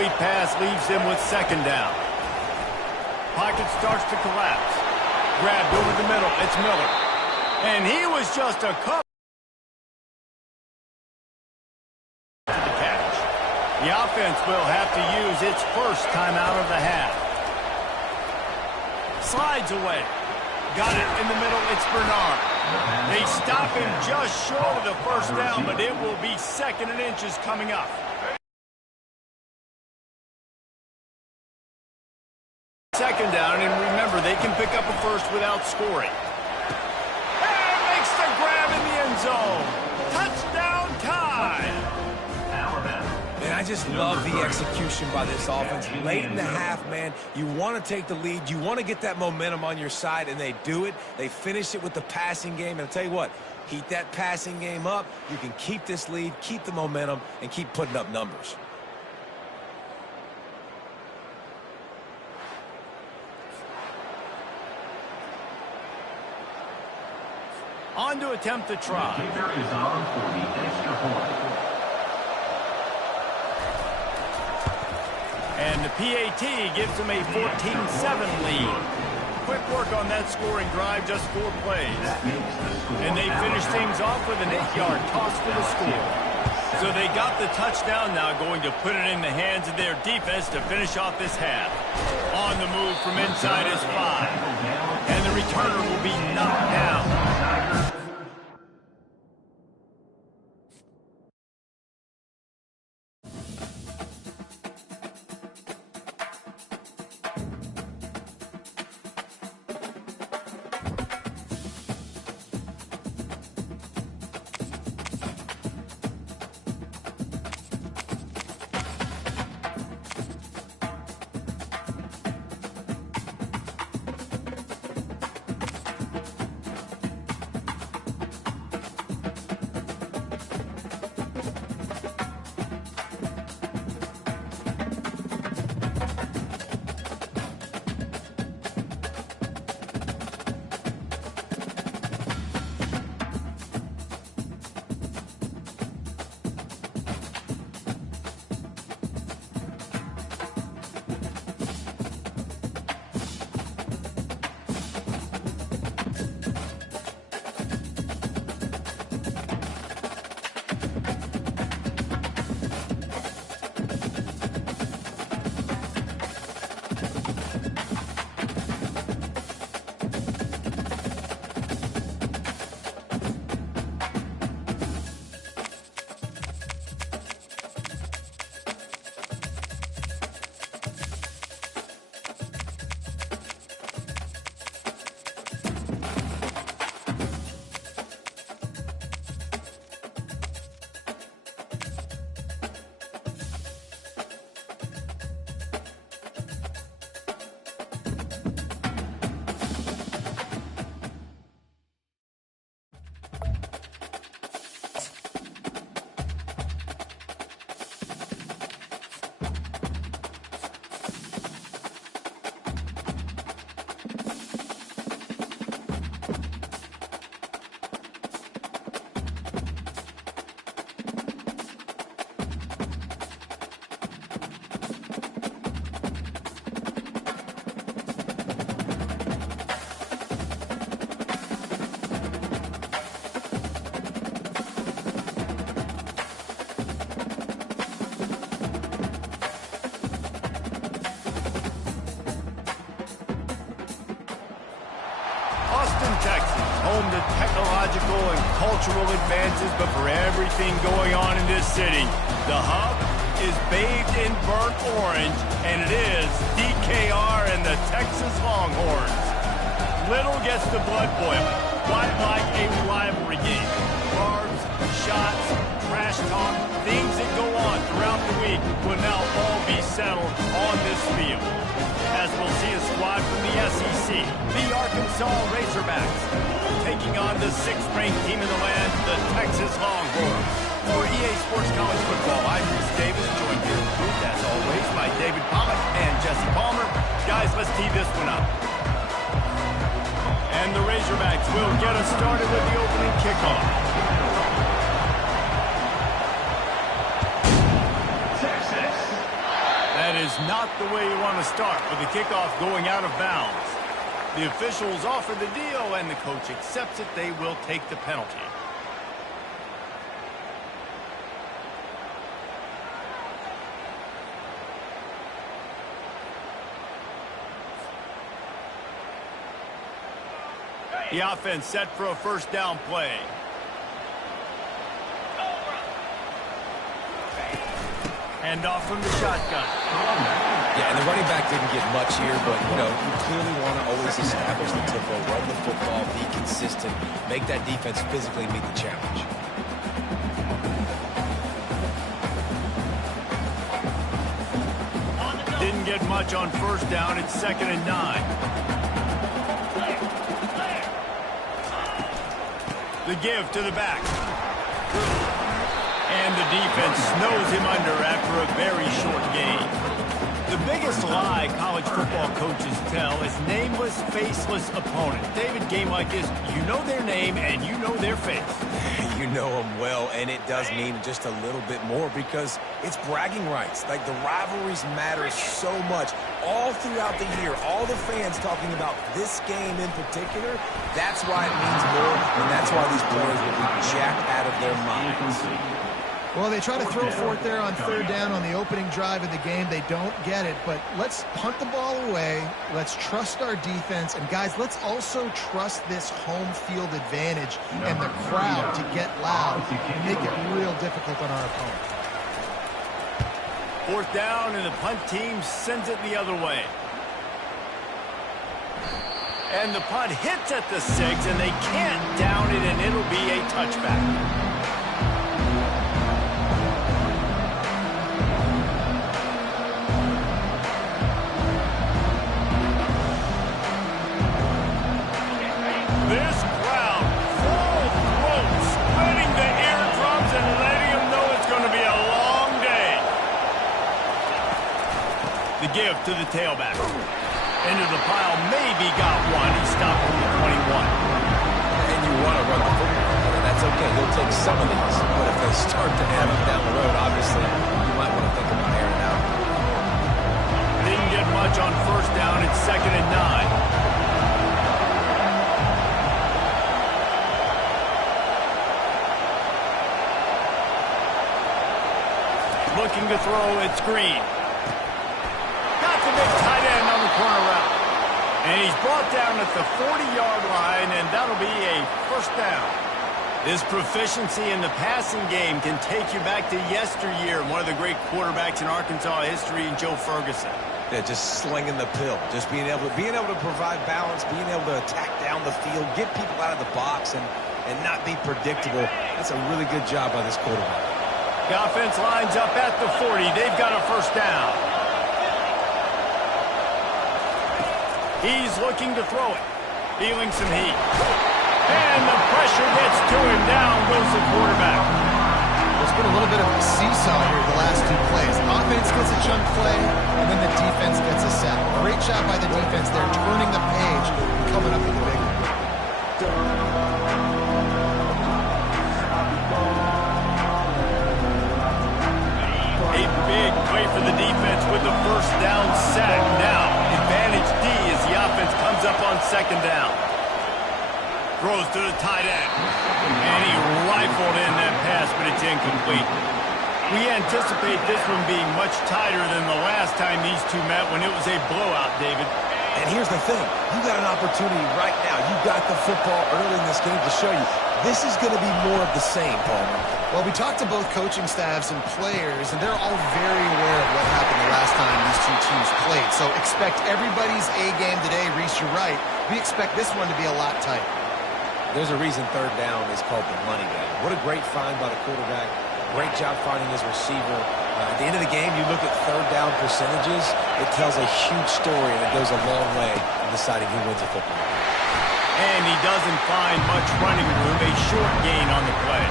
incomplete pass leaves him with second down. Pocket starts to collapse. Grabbed over the middle. It's Miller. And he was just a cover. To the catch. The offense will have to use its first timeout of the half. Slides away. Got it in the middle. It's Bernard. They stop him just short of the first down, but it will be 2nd and inches coming up. Second down, and remember, they can pick up a first without scoring. And makes the grab in the end zone. Touchdown time. Man, I just love the execution by this offense. Late in the half, man, you want to take the lead. You want to get that momentum on your side, and they do it. They finish it with the passing game. And I'll tell you what, heat that passing game up. You can keep this lead, keep the momentum, and keep putting up numbers. On to attempt the try. Kicker is on for the extra point. And the PAT gives them a 14-7 lead. Quick work on that scoring drive, just 4 plays. And they finish things off with an 8-yard toss for the score. So they got the touchdown now, going to put it in the hands of their defense to finish off this half. On the move from inside is 5. And the returner will be knocked down. Home to technological and cultural advances, but for everything going on in this city, the hub is bathed in burnt orange, and it is DKR and the Texas Longhorns. Little gets the blood boiling, quite like a rivalry game. Barbs, shots, trash talk, things that go on throughout the week will now all be settled on this field. As we'll see a squad from the SEC, the Arkansas Razorbacks, taking on the 6th-ranked team in the land, the Texas Longhorns. For EA Sports College Football, I'm Bruce Davis, joined here in the booth, as always, by David Pollack and Jesse Palmer. Guys, let's tee this one up. And the Razorbacks will get us started with the opening kickoff. is not the way you want to start with the kickoff going out of bounds. The officials offer the deal, and the coach accepts it. They will take the penalty. The offense set for a first down play. Hand off from the shotgun. Yeah, and the running back didn't get much here, but, you know, you clearly want to always establish the tempo, run the football, be consistent, make that defense physically meet the challenge. Didn't get much on first down. It's 2nd and 9. The give to the back. And the defense snows him under after a very short gain. The biggest lie college football coaches tell is nameless, faceless opponent. David, game like this, you know their name and you know their face. You know them well, and it does mean just a little bit more because it's bragging rights. Like, the rivalries matter so much all throughout the year. All the fans talking about this game in particular, that's why it means more, and that's why these players will be jacked out of their minds. Well, they try to throw for it there on third down on the opening drive of the game. They don't get it, but let's punt the ball away. Let's trust our defense. And, guys, let's also trust this home field advantage and the crowd to get loud and make it real difficult on our opponent. Fourth down, and the punt team sends it the other way. And the punt hits at the 6, and they can't down it, and it'll be a touchback. This crowd, full throat, spreading the eardrums and letting them know it's going to be a long day. The give to the tailback. Into the pile, maybe got one. He stopped at the 21. And you want to run the football, and that's okay. He'll take some of these, but if they start to add up down the road, obviously, you might want to think about airing it out. Didn't get much on first down. It's 2nd and 9. Looking to throw, it's Green. Got the big tight end on the corner route. And he's brought down at the 40-yard line, and that'll be a first down. This proficiency in the passing game can take you back to yesteryear, one of the great quarterbacks in Arkansas history, in Joe Ferguson. Yeah, just slinging the pill, just being able to provide balance, being able to attack down the field, get people out of the box, and not be predictable. That's a really good job by this quarterback. The offense lines up at the 40. They've got a first down. He's looking to throw it. Feeling some heat. And the pressure gets to him. Down goes the quarterback. There's been a little bit of a seesaw here the last two plays. Offense gets a chunk play, and then the defense gets a sack. Great job by the defense there, turning the page and coming up with the big one. A big play for the defense with the first down sack. Now, advantage D as the offense comes up on 2nd down. Throws to the tight end. And he rifled in that pass, but it's incomplete. We anticipate this one being much tighter than the last time these two met when it was a blowout, David. And here's the thing. You got an opportunity right now. You got the football early in this game to show you. This is going to be more of the same, Palmer. Well, we talked to both coaching staffs and players, and they're all very aware of what happened the last time these two teams played. So expect everybody's A game today. Reese, you're right. We expect this one to be a lot tighter. There's a reason third down is called the money down. What a great find by the quarterback. Great job finding his receiver. At the end of the game, you look at third down percentages. It tells a huge story, and it goes a long way in deciding who wins a football. And he doesn't find much running room. A short gain on the play.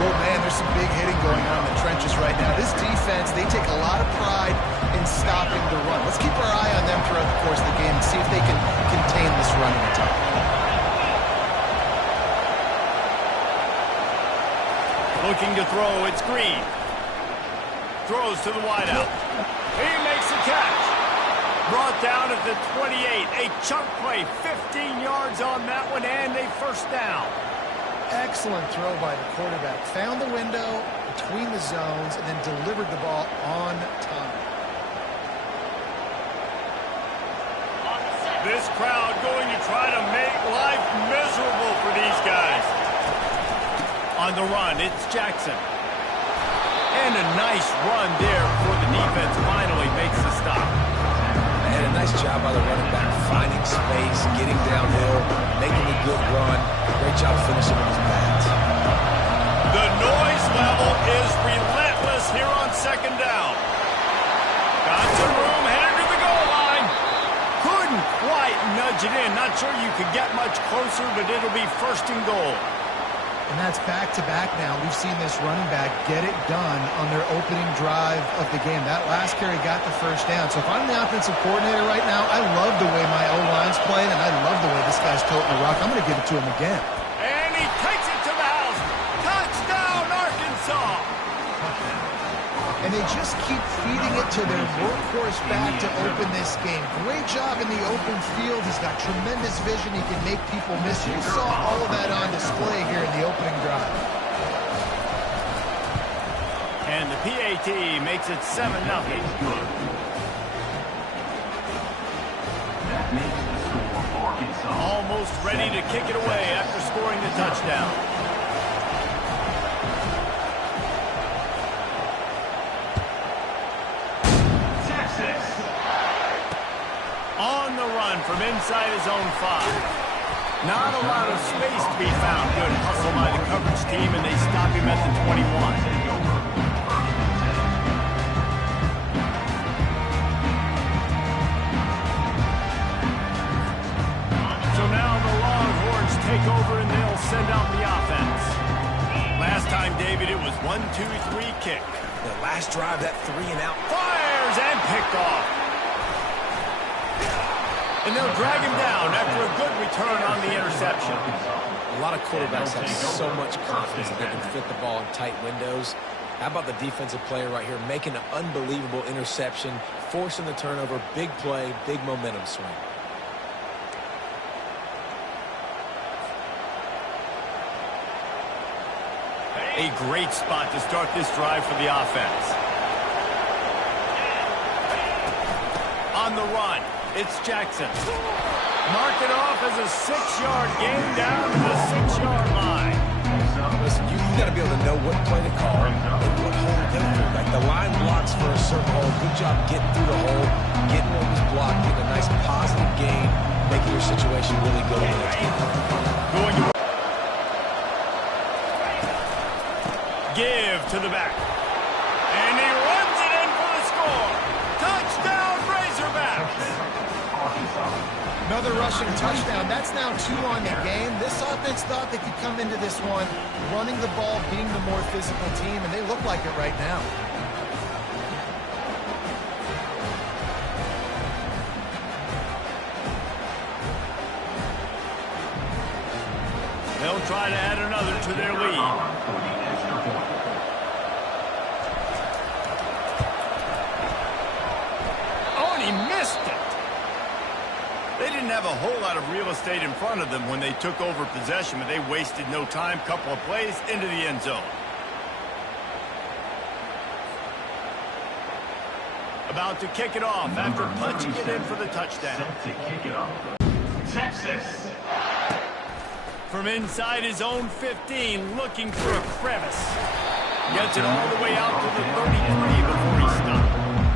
Well, man, there's some big hitting going on in the trenches right now. This defense, they take a lot of pride in stopping the run. Let's keep our eye on them throughout the course of the game and see if they can contain this running attack. Looking to throw, it's Green. throws to the wideout. He makes the catch. Brought down at the 28. A chunk play, 15 yards on that one, and a first down. Excellent throw by the quarterback. Found the window between the zones and then delivered the ball on time. This crowd going to try to make life miserable for these guys. On the run, it's Jackson. And a nice run there before the defense finally makes the stop. And a nice job by the running back, finding space, getting downhill, making a good run. Great job finishing with his pads. The noise level is relentless here on second down. Got some room, headed to the goal line. Couldn't quite nudge it in. Not sure you could get much closer, but it'll be first and goal. And that's back-to-back now. We've seen this running back get it done on their opening drive of the game. That last carry got the first down. So if I'm the offensive coordinator right now, I love the way my O-line's playing, and I love the way this guy's toting the rock. I'm going to give it to him again. And he takes it to the house. Touchdown, Arkansas. And they just keep feeding it to their workhorse back to open this game. Great job in the open field. He's got tremendous vision. He can make people miss. You saw all of that on display here in the opening drive. And the PAT makes it 7-0. That makes the score for Arkansas. Almost ready to kick it away after scoring the touchdown. On the run from inside his own 5. Not a lot of space to be found. Good hustle by the coverage team, and they stop him at the 21. So now the Longhorns take over, and they'll send out the offense. Last time, David, it was 1-2-3 kick. The last drive, that 3 and out. Fires and picked off. And they'll drag him down after a good return on the interception. A lot of quarterbacks have so much confidence that they can fit the ball in tight windows. How about the defensive player right here making an unbelievable interception, forcing the turnover, big play, big momentum swing. A great spot to start this drive for the offense. On the run, it's Jackson. Mark it off as a 6-yard gain down to the 6-yard line. Listen, you got to be able to know what play to call and what hole to go through. Like the line blocks for a certain hole. Good job getting through the hole, getting what was blocked, getting a nice positive gain, making your situation really good on the next game. Give to the back. And he runs it in for the score. Touchdown, Razorbacks. Another rushing touchdown. That's now 2 on the game. This offense thought they could come into this one running the ball, being the more physical team, and they look like it right now. They'll try to add another to their lead. They didn't have a whole lot of real estate in front of them when they took over possession, but they wasted no time. Couple of plays into the end zone. About to kick it off after punching it in for the touchdown. Set to kick it off. Texas. From inside his own 15, looking for a crevice. Gets it all the way out to the 33 before he stopped.